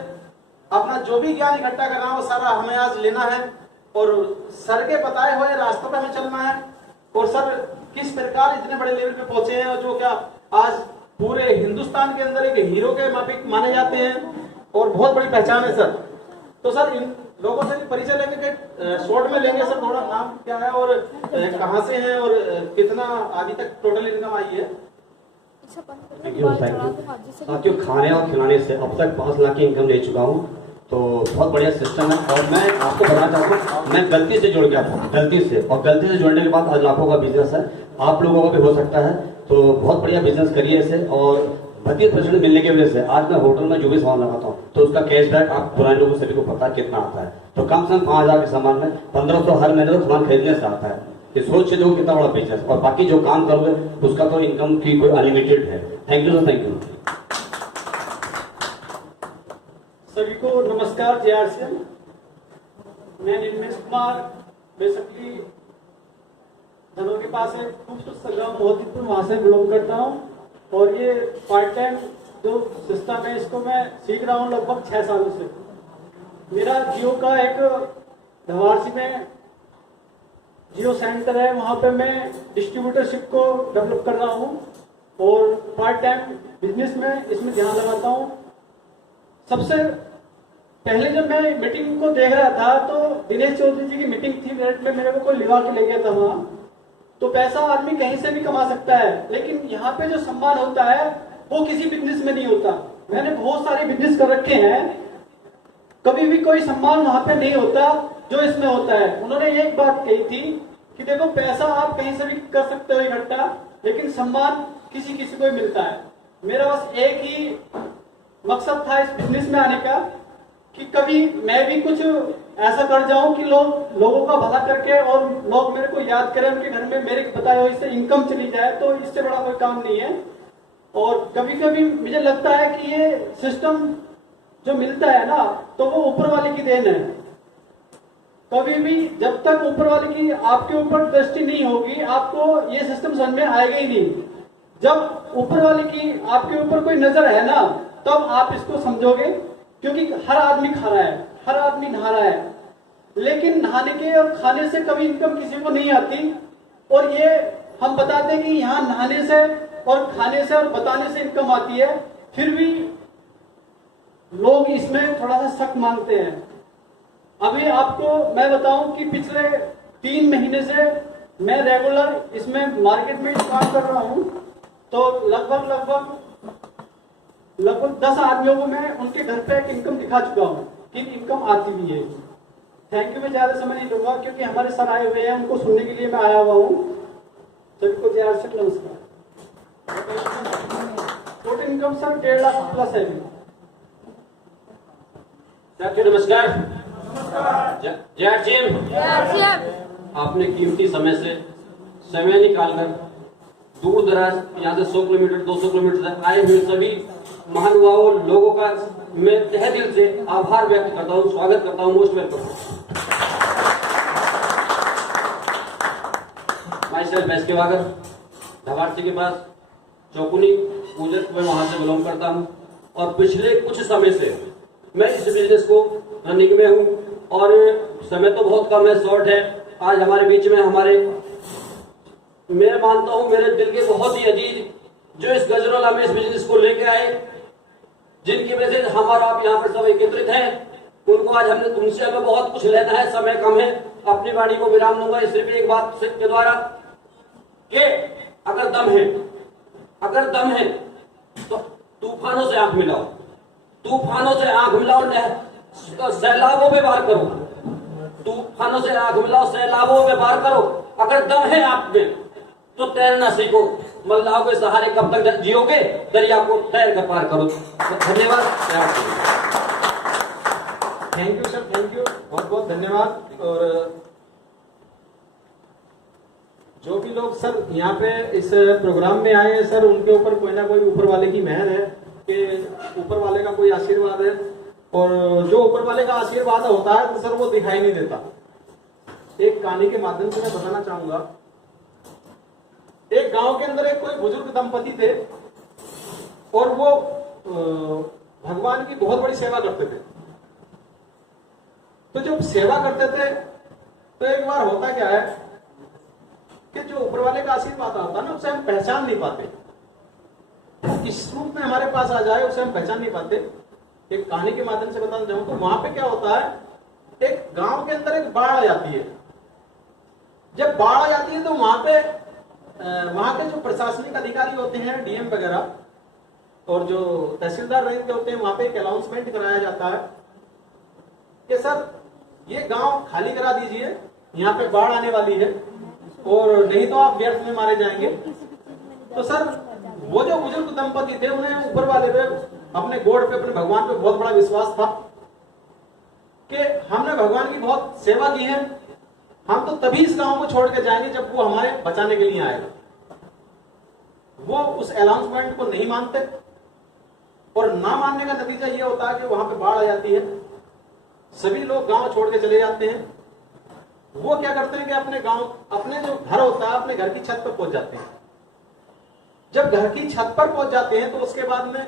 अपना जो भी ज्ञान इकट्ठा करना वो सारा हमें आज लेना है और सर के बताए हुए रास्तों पे हमें चलना है। और सर किस प्रकार इतने बड़े लेवल पे पहुंचे हैं और जो क्या आज पूरे हिंदुस्तान के अंदर एक हीरो के माफिक माने जाते हैं और बहुत बड़ी पहचान है सर। तो सर इन लोगों से परिचय लेंगे कि शॉर्ट में लेंगे सर, थोड़ा नाम क्या है और कहाँ से हैं और कितना अभी तक टोटल इनकम आई है। साथियों खाने और खिलाने से अब तक 5 लाख की इनकम ले चुका हूँ, तो बहुत बढ़िया सिस्टम है। और मैं आपको बताना चाहता हूँ मैं गलती से जुड़ गया था, गलती से जुड़ने के बाद आज लाखों का बिजनेस है। आप लोगों का भी हो सकता है, तो बहुत बढ़िया बिजनेस करिए इसे। और 32% मिलने की वजह से आज मैं होटल में जो भी सामान लगाता हूँ तो उसका कैशबैक आप पुराने लोगों सभी को पता है कितना आता है। तो कम से कम 5,000 के सामान में 1,500 हर महीने तो सामान खरीदने से आता है। ये सोच से देखो कितना बड़ा बिजनेस। और बाकी जो काम करोगे उसका तो इनकम की कोई अनलिमिटेड है। Thank you sir, thank you. सभी को नमस्कार। जय आरसीएम। मैं निर्मेश कुमार बेसिकली धनोर के पास एक खूबसूरत संग्राम मोहद्दीपुर, वहां से बिलोंग करता हूँ। और ये पार्ट टाइम जो सिस्टम है इसको मैं सीख रहा हूँ लगभग 6 सालों से। मेरा जियो का एक धवारसी में जियो सेंटर है, वहाँ पे मैं डिस्ट्रीब्यूटरशिप को डेवलप कर रहा हूँ। और पार्ट टाइम बिजनेस में इसमें ध्यान लगाता हूँ। सबसे पहले जब मैं मीटिंग को देख रहा था तो दिनेश चौधरी जी की मीटिंग थी, मेरठ में मेरे को कोई लिवा के ले गया था वहां। तो पैसा आदमी कहीं से भी कमा सकता है, लेकिन यहाँ पे जो सम्मान होता है वो किसी बिजनेस में नहीं होता। मैंने बहुत सारे बिजनेस कर रखे हैं, कभी भी कोई सम्मान वहां पे नहीं होता जो इसमें होता है। उन्होंने एक बात कही थी कि देखो पैसा आप कहीं से भी कर सकते हो इकट्ठा, लेकिन सम्मान किसी किसी को ही मिलता है। मेरा बस एक ही मकसद था इस बिजनेस में आने का कि कभी मैं भी कुछ ऐसा कर जाऊं कि लोगों का भला करके और लोग मेरे को याद करें, उनके घर में मेरे बताए हुए इससे इनकम चली जाए, तो इससे बड़ा कोई काम नहीं है। और कभी कभी मुझे लगता है कि ये सिस्टम जो मिलता है ना, तो वो ऊपर वाले की देन है। कभी भी जब तक ऊपर वाले की आपके ऊपर दृष्टि नहीं होगी, आपको ये सिस्टम समझ में आएगा ही नहीं। जब ऊपर वाले की आपके ऊपर कोई नजर है ना, तब आप इसको समझोगे, क्योंकि हर आदमी खा रहा है, हर आदमी नहा रहा है, लेकिन नहाने के और खाने से कभी इनकम किसी को नहीं आती। और ये हम बताते हैं कि यहाँ नहाने से और खाने से और बताने से इनकम आती है, फिर भी लोग इसमें थोड़ा सा सख्त मांगते हैं। अभी आपको मैं बताऊं कि पिछले 3 महीने से मैं रेगुलर इसमें मार्केट में काम कर रहा हूं, तो लगभग 10 आदमियों को मैं उनके घर पे एक इनकम दिखा चुका हूं कि इनकम आती भी है। Thank you. मैं ज्यादा समय नहीं लूंगा क्योंकि हमारे सर आए हुए हैं, उनको सुनने के लिए मैं आया हुआ हूं। सभी को जय आर सी नमस्कार। Total income sir 1.5 lakh plus है। नमस्कार। जय जिम। आपने कीमती समय निकालकर दूर दराज यहाँ से 100 किलोमीटर 200 किलोमीटर तक आए हुए सभी महानुभावों लोगों का मैं तहे दिल से आभार व्यक्त करता हूँ, स्वागत करता हूँ, most welcome. My self S के वागर, धवारसी के पास चौकुनी पूजक, मैं वहां से बिलोंग करता हूँ और पिछले कुछ समय से मैं इस बिजनेस को रनिंग में हूँ और समय तो बहुत कम है, शॉर्ट है। आज हमारे बीच में मैं मानता हूँ मेरे दिल के बहुत ही अजीज जो इस गजरोला में इस बिजनेस को लेके आए, जिनकी वजह से हमारा आप यहाँ पर सब एकत्रित हैं, उनको आज उनसे हमें बहुत कुछ लेना है, समय कम है। अपनी वाणी को विराम दूंगा सिर्फ एक बात के द्वारा कि अगर दम है तो तूफानों से आंख मिलाओ, सैलाबों में वार करो, तूफानों से आंख मिलाओ, सैलाबों में वार करो। अगर दम है आप में तो तैरना सीखो, मल्लाहों के सहारे कब तक जियोगे, दरिया को तैर कर पार करो। धन्यवाद। Thank you sir, thank you, बहुत बहुत धन्यवाद। और जो भी लोग सर यहाँ पे इस प्रोग्राम में आए हैं सर, उनके ऊपर कोई ना कोई ऊपर वाले की मेहर है कि ऊपर वाले का कोई आशीर्वाद है, और जो ऊपर वाले का आशीर्वाद होता है तो सर वो दिखाई नहीं देता। एक कहानी के माध्यम से मैं बताना चाहूंगा। एक गांव के अंदर एक कोई बुजुर्ग दंपति थे और वो भगवान की बहुत बड़ी सेवा करते थे। तो जब सेवा करते थे तो एक बार होता क्या है कि जो ऊपर वाले का आशीर्वाद आता है ना, उसे हम पहचान नहीं पाते। इस रूप में हमारे पास आ जाए उसे हम पहचान नहीं पाते। एक कहानी के माध्यम से बताना चाहूं तो वहां पे क्या होता है, एक गांव के अंदर एक बाढ़ आ जाती है। जब बाढ़ आ जाती है तो वहां के जो प्रशासनिक अधिकारी होते हैं, डीएम वगैरह, और जो तहसीलदार रैंक के होते हैं, वहां पे एक अनाउंसमेंट कराया जाता है कि सर ये गांव खाली करा दीजिए, यहाँ पे बाढ़ आने वाली है और नहीं तो आप व्यर्थ में मारे जाएंगे। तो सर वो जो बुजुर्ग दंपति थे, उन्हें ऊपर वाले पे, अपने गॉड पे, अपने भगवान पे बहुत बड़ा विश्वास था कि हमने भगवान की बहुत सेवा की है, हम तो तभी इस गांव को छोड़ के जाएंगे जब वो हमारे बचाने के लिए आएगा। वो उस अनाउंसमेंट को नहीं मानते और ना मानने का नतीजा ये होता है कि वहां पे बाढ़ आ जाती है, सभी लोग गांव छोड़ के चले जाते हैं। वो क्या करते हैं कि अपने गांव, अपने जो घर होता है, अपने घर की छत पर पहुंच जाते हैं। जब घर की छत पर पहुंच जाते हैं तो उसके बाद में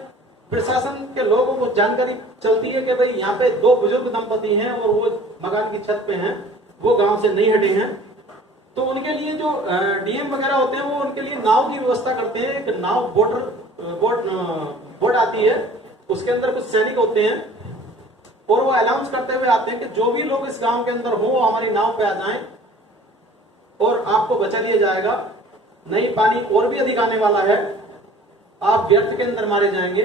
प्रशासन के लोगों को जानकारी चलती है कि भाई यहाँ पे 2 बुजुर्ग दंपति हैं और वो मकान की छत पे हैं, वो गांव से नहीं हटे हैं। तो उनके लिए जो डीएम वगैरह होते हैं वो उनके लिए नाव की व्यवस्था करते हैं। एक नाव बोट आती है, उसके अंदर कुछ सैनिक होते हैं और वो अनाउंस करते हुए आते हैं कि जो भी लोग इस गांव के अंदर हो वो हमारी नाव पे आ जाएं और आपको बचा लिया जाएगा, नहीं पानी और भी अधिक आने वाला है, आप व्यर्थ के अंदर मारे जाएंगे।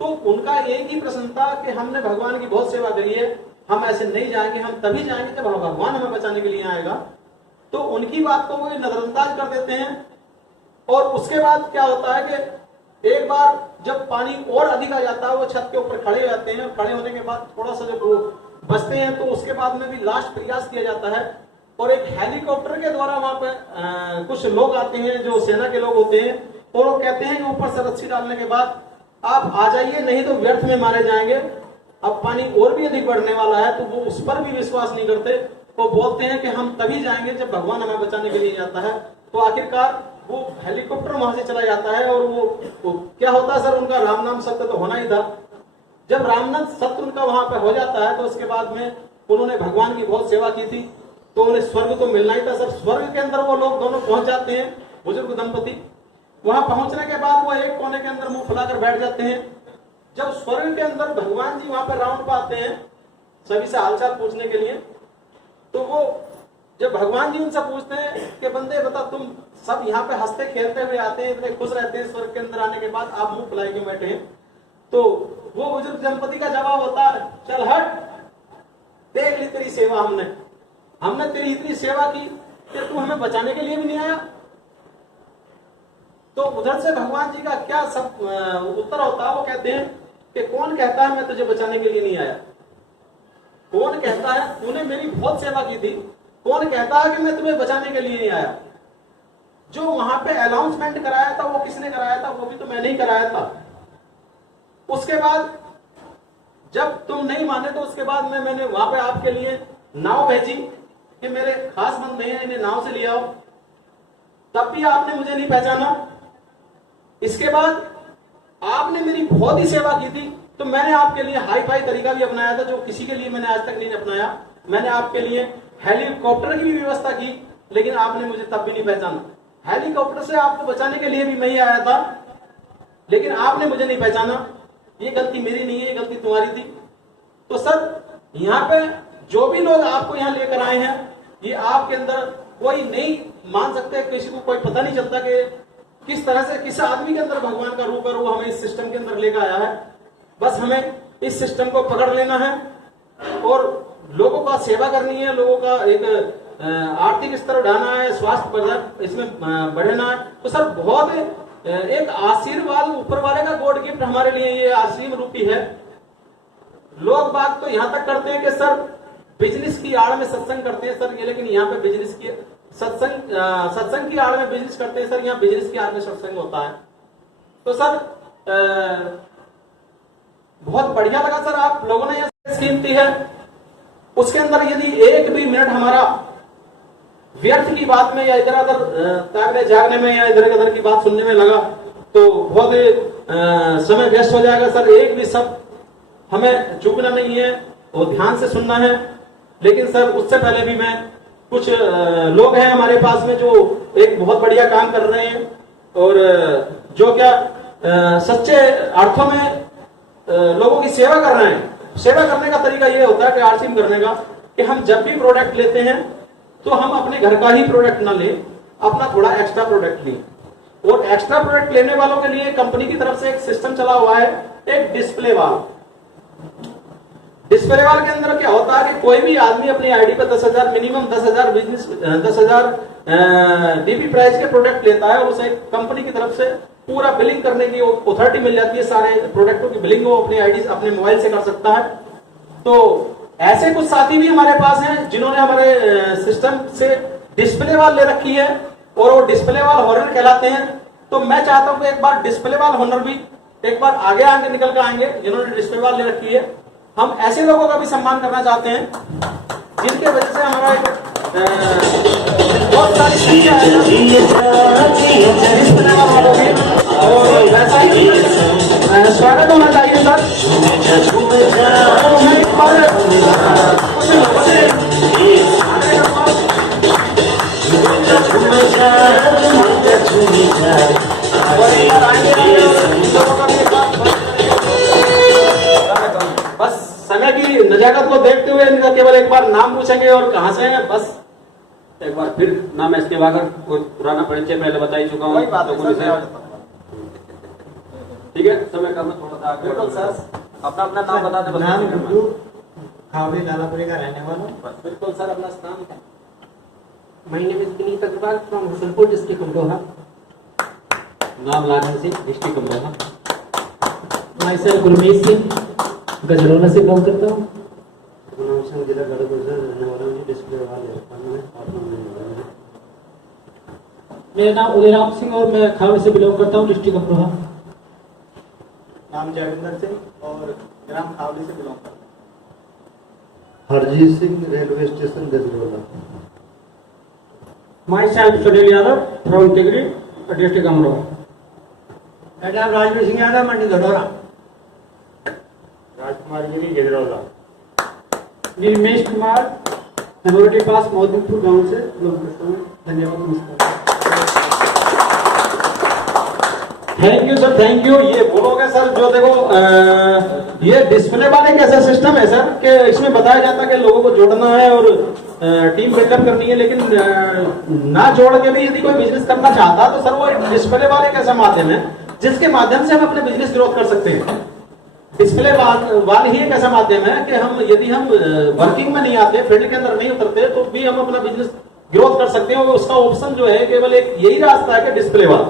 तो उनका एक ही प्रश्न था कि हमने भगवान की बहुत सेवा करी है, हम ऐसे नहीं जाएंगे, हम तभी जाएंगे जब भगवान हमें बचाने के लिए आएगा। तो उनकी बात को वो नजरअंदाज कर देते हैं। और उसके बाद क्या होता है कि एक बार जब पानी और अधिक आ जाता है वो छत के ऊपर खड़े हो जाते हैं। खड़े होने के बाद थोड़ा सा जब वो बचते हैं तो उसके बाद में भी लास्ट प्रयास किया जाता है और एक हेलीकॉप्टर के द्वारा वहां पे कुछ लोग आते हैं जो सेना के लोग होते हैं और वो कहते हैं कि ऊपर से रस्सी डालने के बाद आप आ जाइए, नहीं तो व्यर्थ में मारे जाएंगे, अब पानी और भी अधिक बढ़ने वाला है। तो वो उस पर भी विश्वास नहीं करते, वो बोलते हैं कि हम तभी जाएंगे जब भगवान हमें बचाने के लिए जाता है। तो आखिरकार वो हेलीकॉप्टर वहां से चला जाता है और वो क्या होता है सर, उनका राम नाम सत्य तो होना ही था। जब राम नाम सत्य उनका वहां पे हो जाता है तो उसके बाद में उन्होंने भगवान की बहुत सेवा की थी तो उन्हें स्वर्ग तो मिलना ही था सर। स्वर्ग के अंदर वो लोग दोनों पहुंच जाते हैं, बुजुर्ग दंपति। वहां पहुंचने के बाद वो एक कोने के अंदर मुंह फुलाकर बैठ जाते हैं। जब स्वर्ग के अंदर भगवान जी वहां पर राउंड पर आते हैं सभी से हालचाल पूछने के लिए, तो वो जब भगवान जी उनसे पूछते हैं कि बंदे बता, तुम सब यहाँ पे हंसते खेलते हुए आते हैं, इतने खुश रहते हैं, स्वर्ग के अंदर आने के बाद आप मुंह फुलाए क्यों बैठे हैं? तो वो बुजुर्ग दंपति का जवाब होता है, चल हट, देख ली तेरी सेवा, हमने तेरी इतनी सेवा की कि तू हमें बचाने के लिए भी नहीं आया। तो उधर से भगवान जी का क्या सब उत्तर होता है, वो कहते हैं कि कौन कहता है मैं तुझे बचाने के लिए नहीं आया? कौन कहता है, तूने मेरी बहुत सेवा की थी, कौन कहता है कि मैं तुम्हें बचाने के लिए नहीं आया? जो वहां पे अनाउंसमेंट कराया था वो किसने कराया था? वो भी तो मैंने ही कराया था। उसके बाद जब तुम नहीं माने तो उसके बाद मैंने वहां पे आपके लिए नाव भेजी कि मेरे खास बंदे हैं, इन्हें नाव से ले आओ, तब भी आपने मुझे नहीं पहचाना। इसके बाद आपने मेरी बहुत ही सेवा की थी तो मैंने आपके लिए हाई फाई तरीका भी अपनाया था जो किसी के लिए मैंने आज तक नहीं अपनाया। मैंने आपके लिए हेलीकॉप्टर की भी व्यवस्था की, लेकिन आपने मुझे तब भी नहीं पहचाना। हेलीकॉप्टर से आपको बचाने के लिए भी मैं ही आया था, लेकिन आपने मुझे नहीं पहचाना। ये गलती मेरी नहीं है, ये गलती तुम्हारी थी। तो सर यहाँ पे जो भी लोग आपको यहाँ लेकर आए हैं, ये आपके अंदर कोई नहीं मान सकते, किसी को कोई पता नहीं चलता कि किस तरह से किस आदमी के अंदर भगवान का रूप है, वो हमें इस सिस्टम के अंदर लेकर आया है। बस हमें इस सिस्टम को पकड़ लेना है और लोगों का सेवा करनी है, लोगों का एक आर्थिक स्तर बढ़ाना है, स्वास्थ्य इसमें बढ़ाना है। तो सर बहुत एक आशीर्वाद ऊपर वाले का गॉड गिफ्ट हमारे लिए ये आशीर्म रूपी है। लोग बात तो यहाँ तक करते हैं कि सर बिजनेस की आड़ में सत्संग करते हैं सर ये, लेकिन यहाँ पे बिजनेस की सत्संग की आड़ में बिजनेस करते हैं सर, यहाँ बिजनेस की आड़ में सत्संग होता है। तो सर बहुत बढ़िया लगा सर आप लोगों ने यह स्कीम दी है। उसके अंदर यदि एक भी मिनट हमारा व्यर्थ की बात में या इधर उधर ताकने जागने में या इधर उधर की बात सुनने में लगा तो बहुत समय व्यस्त हो जाएगा सर। एक भी सब हमें चूकना नहीं है और ध्यान से सुनना है। लेकिन सर उससे पहले भी मैं कुछ लोग हैं हमारे पास में जो एक बहुत बढ़िया काम कर रहे हैं और जो क्या सच्चे अर्थों में लोगों की सेवा कर रहे हैं। सेवा करने का तरीका ये होता है कि आरसीएम करने का कि हम जब भी प्रोडक्ट लेते हैं तो हम अपने घर का ही प्रोडक्ट ना लें, अपना थोड़ा एक्स्ट्रा प्रोडक्ट लें। और एक्स्ट्रा प्रोडक्ट लेने वालों के लिए कंपनी की तरफ से एक सिस्टम चला हुआ है, एक डिस्प्ले वाल। डिस्प्ले वाल के अंदर क्या होता है कि कोई भी आदमी अपनी आईडी पर 10,000 मिनिमम 10,000 बिजनेस 10,000 डीपी प्राइस के प्रोडक्ट लेता है और उसे कंपनी की तरफ से पूरा बिलिंग करने की अथॉरिटी मिल जाती है। सारे प्रोडक्टों की बिलिंग वो अपनी आईडी अपने मोबाइल से कर सकता है। तो ऐसे कुछ साथी भी हमारे पास हैं जिन्होंने हमारे सिस्टम से डिस्प्ले वाल ले रखी है और वो डिस्प्ले वाल हॉनर कहलाते हैं। तो मैं चाहता हूं कि एक बार डिस्प्ले वाल हॉनर भी एक बार आगे निकल कर आएंगे जिन्होंने डिस्प्ले वाल ले रखी है। हम ऐसे लोगों का भी सम्मान करना चाहते हैं जिनके वजह से हमारा एक बहुत सारी संख्या है और वैसा ही स्वागत होना चाहिए सर। मैं इनका केवल एक बार नाम पूछेंगे और कहाँ से हैं, बस एक बार फिर नाम एस के वागर, वो पुराना परिचय पहले बता ही चुका हूँ। वही बात है लोगों सर, से। मैं आ जाता हूँ। ठीक है, समय का मैं थोड़ा सा आगे बिल्कुल बढ़ूंगा। सर, अपना अपना नाम बता दें। नाम गुड्डू, खावड़ी लालापुरी का रहने वाला हूँ। बिल्कुल सर, अपना स्थान क्या? My name is Vineet Agrawal from Hasanpur district Amroha. नाम लाखन सिंह, डिस्ट्रिक्ट अमरोहा। Myself गुरमीत सिंह, गजरौला से बिलोंग करता हूँ। नाम सिंह, जिला गढ़पुर रहने वाला हूँ। डिस्प्ले वाले मेरा नाम उदयराम सिंह और मैं खावड़ी से बिलोंग करता हूँ, डिस्ट्रिक्ट अमरोहा। नाम जयविंदर सिंह और ग्राम खावली से बिलोंग करता Harjeet Singh, railway station Gajraula. Myself Sunil Yadav from Tigray, district Amroha. मेरा नाम राजवीर सिंह यादव, मंडी धड़ोरा। राजकुमार गिरी, गजरौला। नीलमेश कुमार, नगरोटी पास मोहद्दीनपुर गांव से बिलोंग करता हूँ। धन्यवाद, नमस्कार। Thank you sir, thank you. ये बोलोगे सर, जो देखो ये डिस्प्ले वाले कैसा सिस्टम है सर कि इसमें बताया जाता है कि लोगों को जोड़ना है और टीम बिल्डअप करनी है, लेकिन ना जोड़ के भी यदि कोई बिजनेस करना चाहता तो सर वो डिस्प्ले वाले कैसा माध्यम है जिसके माध्यम से हम अपने बिजनेस ग्रोथ कर सकते हैं। डिस्प्ले वाले ही एक ऐसा माध्यम है कि हम यदि हम वर्किंग में नहीं आते, फील्ड के अंदर नहीं उतरते, तो भी हम अपना बिजनेस ग्रोथ कर सकते हैं। और उसका ऑप्शन जो है केवल एक यही रास्ता है कि डिस्प्ले वाला।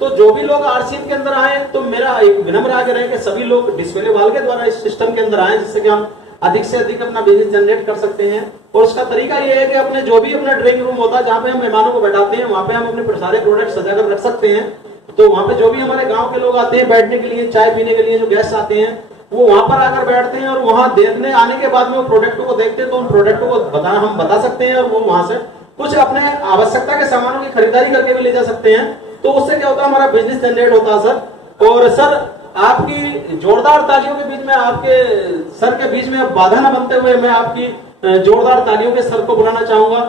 तो जो भी लोग आरसीएम के अंदर आए, तो मेरा एक विनम्र आग्रह है कि सभी लोग डिस्प्ले वाल के द्वारा इस सिस्टम के अंदर आए, जिससे कि हम अधिक से अधिक अपना बिजनेस जनरेट कर सकते हैं। और उसका तरीका ये है कि अपने जो भी अपना ड्राइंग रूम होता है जहाँ पे हम मेहमानों को बैठाते हैं, वहाँ पे हम अपने सारे प्रोडक्ट सजाकर रख सकते हैं। तो वहाँ पे जो भी हमारे गाँव के लोग आते हैं बैठने के लिए, चाय पीने के लिए, जो गेस्ट आते हैं, वो वहाँ पर आकर बैठते हैं और वहाँ देखने आने के बाद में वो प्रोडक्टों को देखते हैं, तो उन प्रोडक्टों को हम बता सकते हैं और वो वहाँ से कुछ अपने आवश्यकता के सामानों की खरीदारी करके भी ले जा सकते हैं। तो उससे क्या होता है, हमारा बिजनेस जनरेट होता है सर। और सर आपकी जोरदार तालियों के बीच में, आपके सर के बीच में बाधा न बनते हुए मैं आपकी जोरदार तालियों के सर को बुलाना चाहूंगा।